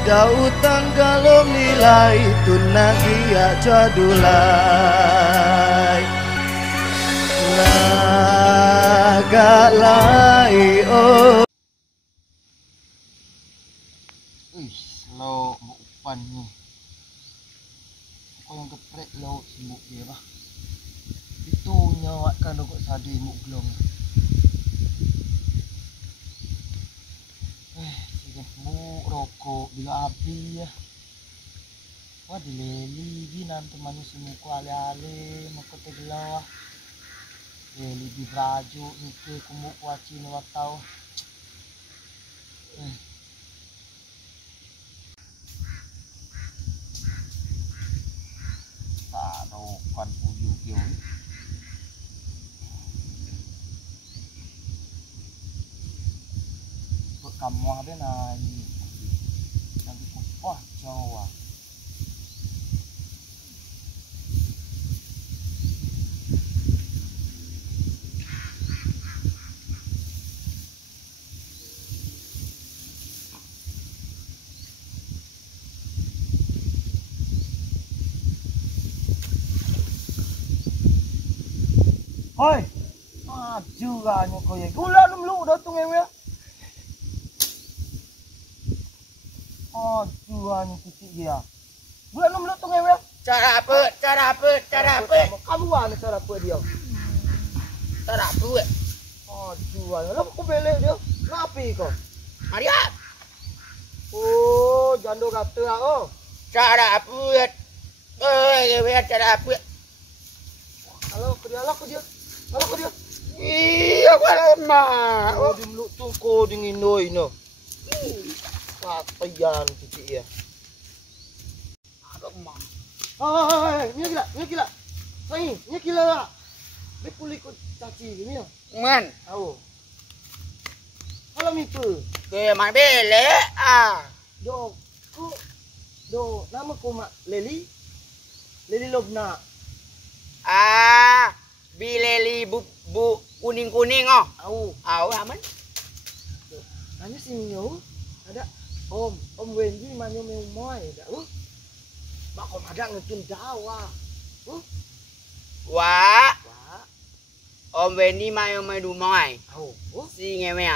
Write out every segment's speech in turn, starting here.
Dau tanggalom nilai tunagia jadulai lagalai oh. Lo mau upan nih. Kau yang geprek lo sibuk dia bah. Itu nyawa kan kok sadi muk glong. Sige mu rokok bila api ya. Wah dileli ginan teman semua ku ale-ale mau tegelo. Leli di braju nike kumuk waci no watau. Kan uyu yo kamu ada nani nanti wah Jawa hoi maju ganyo ko ye gula num lu do tu ngewe maju ganyo titik dia gula num lu tu ngewe cara apa kamu ane cara apa dia maju ganyo lu ku bele dia ngapi ko Maria oh jando kata oh cara apa cara apa halo ke dia iya gua lemah oh di melu tungko dingin noi no latihan titik ya aduh mah ini gila ini gila lah kulit caci ini ya man tahu kalau mipu ke mai bele do nama ku mak Leli Lobna bileli bu kuning oh aman nanya si Mio ada om Wendy manyo meu moy ada bak om ada ngecun Jawa wah om Wendy mayo du moy si ngeme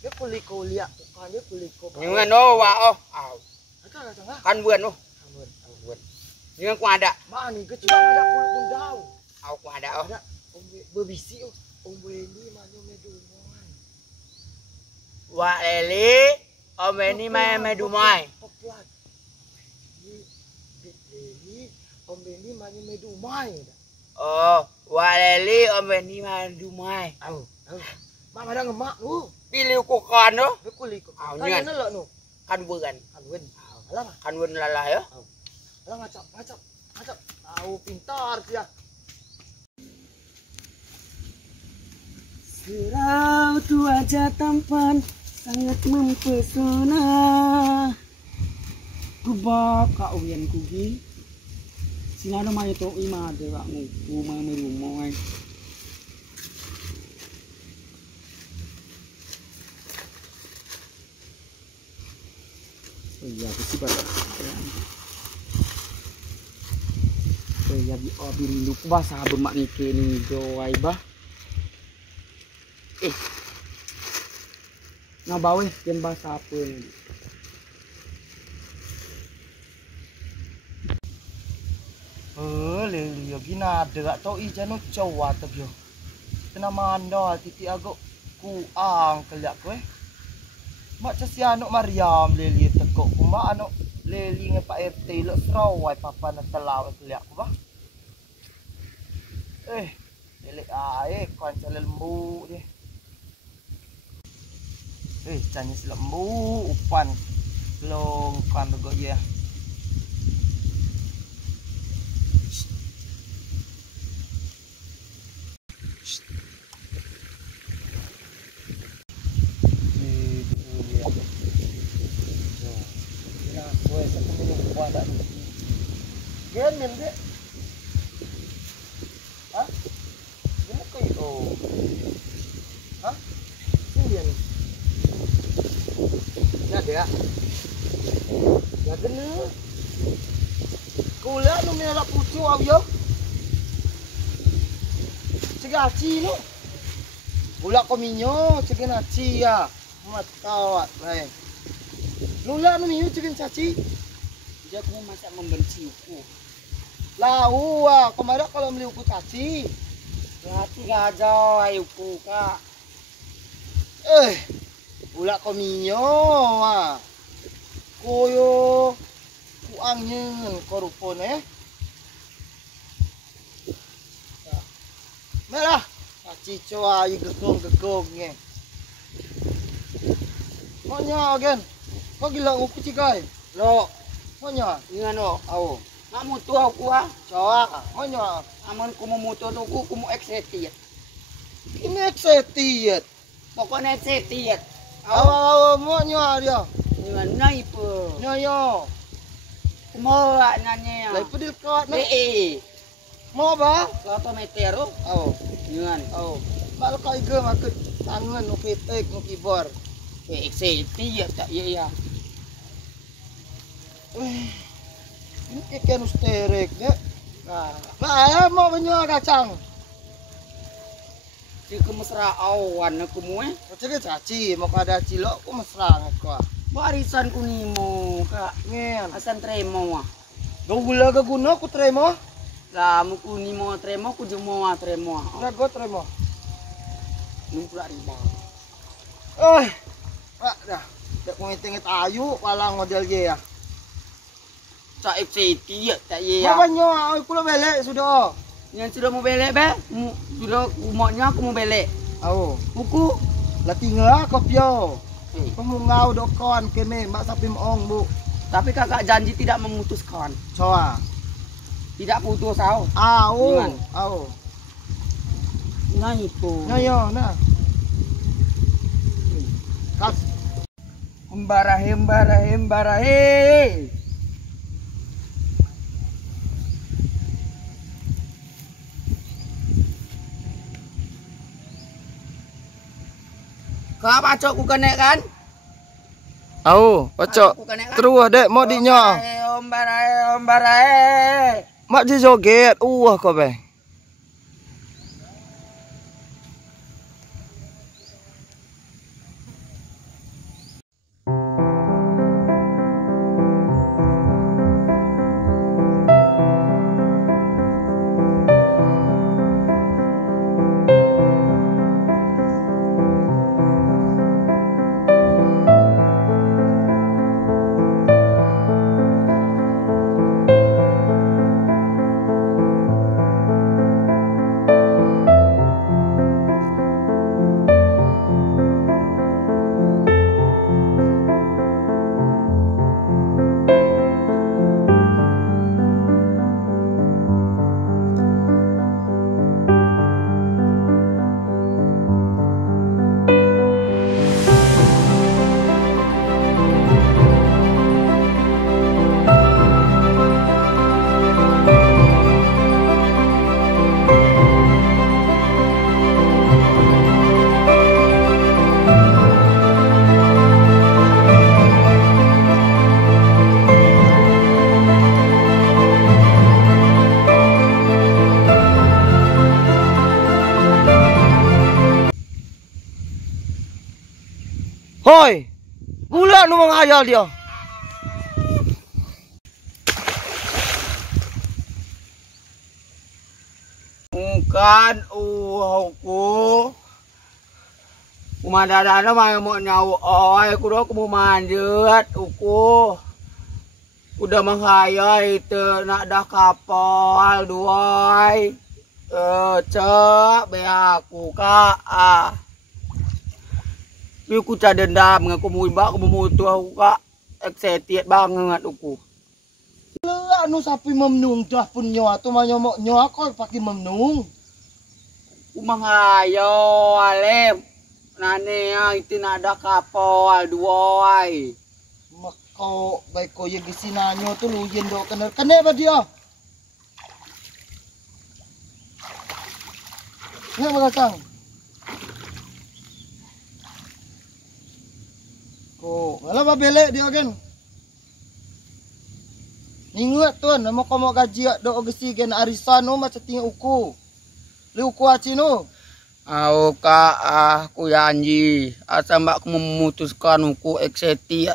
dia kuliko liak kan dia kuliko nhưng wah kan vườn nhưng ku ada mana kecil ada kulit Jawa ku ada om berbisi om Wendy manyo meu moy wah Leli om Wendy mayo du moy om Wendy manyo meu moy oh wah Leli om Wendy mayo du moy mak ada ngemak nu pilih ku kan no kuliko kan lo nu kan vườn alah kan vườn lah ya ngacap tahu pintar dia Surau tu wajah tampan sangat mempesona. Kubak kak uyan kugi. Sinano mayo to ima de kak nguku mayo merumoi. Iya besi pada. Ya di obin lu bahasa bermak nike ni joai bah. Ngabawe jen bahasa apa ni? Leli yo gina ada tau i janu Jawa tapi yo. Kena manda titik agak kuang keliak kowe. Mak casiano Mariam Leli tekok ku mak anu Leli nge Pak RT lek serawai papan telau keliak ku bah. Lele konco lembu dia. Canyis lembu upan long kan go ya. Gemen deh. Hah? Ini kayak Hah? Sini dia nih. Lihat. dia. Ya kena. Kula nu merah pucuk ayo. Segaci nu. Kula kominyo segenaci ya. Matawat lain. Lula nu minyo cegen caci. Dia kamu masa membenci aku. Lau kemarin kalau beli uku caci. Berarti gajah ayuku kak. Kula kominyo koyo kuangnya korupon merah caci coa i gegong-gegongnya. Monya gen. Kok gila uku cikai? Lo, Monya, ingat lo, aku. Nak mutu aku ah. coa. Monya, Aman ku mau mutu tu ku mau excited. ini excited. Pokoknya excited. Monya dia. Ingat naik pe. Nyoyo. Mau nanya. Lai pedil kawat na. Mau ba? Kau meter tu. Oh, Ingat. oh. Kalau kau ige makut tangan nu ketek nu kibor. Excited tak ya. Ini keken usterek ya. Nah, mau menjual kacang. Di kemesraan aku mu Macam caci, mau ada cilok, aku mesra aku. Warisan ku nimo kak. Ngen. Asan tremo ah. Gula guna aku terima. Lah mu ku nimo tremo ku jemo tremo. Udah gue terima. Numpuk riba. Pak dah. Dak mau inget ayu palang model je ya. Tak excited tak ya. Mau banyak, aku lo belek sudah. Yang sudah mau belek be, sudah umurnya aku mau belek. Au, Buku. lah tinggal kopio. Kamu ngau dokon kene, mbak sapi moong bu. Tapi kakak janji tidak memutuskan. Coa. Tidak putus tau. Au, Jangan. au. Nah itu. Nyoyo, nah. Kas. Hembarahe. Kau pacok ku kena kan? Au, pacok. Aku kena kan? Terus dek mau dinyo. Hembarahe. Mak di joget, kau be. Hoi, gula nu menghayal dia. Bukan aku. Kumadadana mah mau nyawa aku dah aku mau manjat aku. Udah menghayal itu nak dah kapal duai. Cek be aku kak. Aku cah dendam aku mau ibak aku mau tu aku kak. Excited banget aku. Anu sapi memnung dah pun nyawa tu mah nyomok nyawa kau pakai memnung. Aku menghayal alem. Nane itu nak ada kapal duai. Mako baik kau yang gisinanyo tu lu yen do kena ba dia. Nggak makasang. Ko, wala ba bele di ogen. Ingat tuan, namo kamu gaji do ogesigen arisan no macam ting uku. Li uku aci no. Au ka aku janji asa mbak memutuskan uku ekseti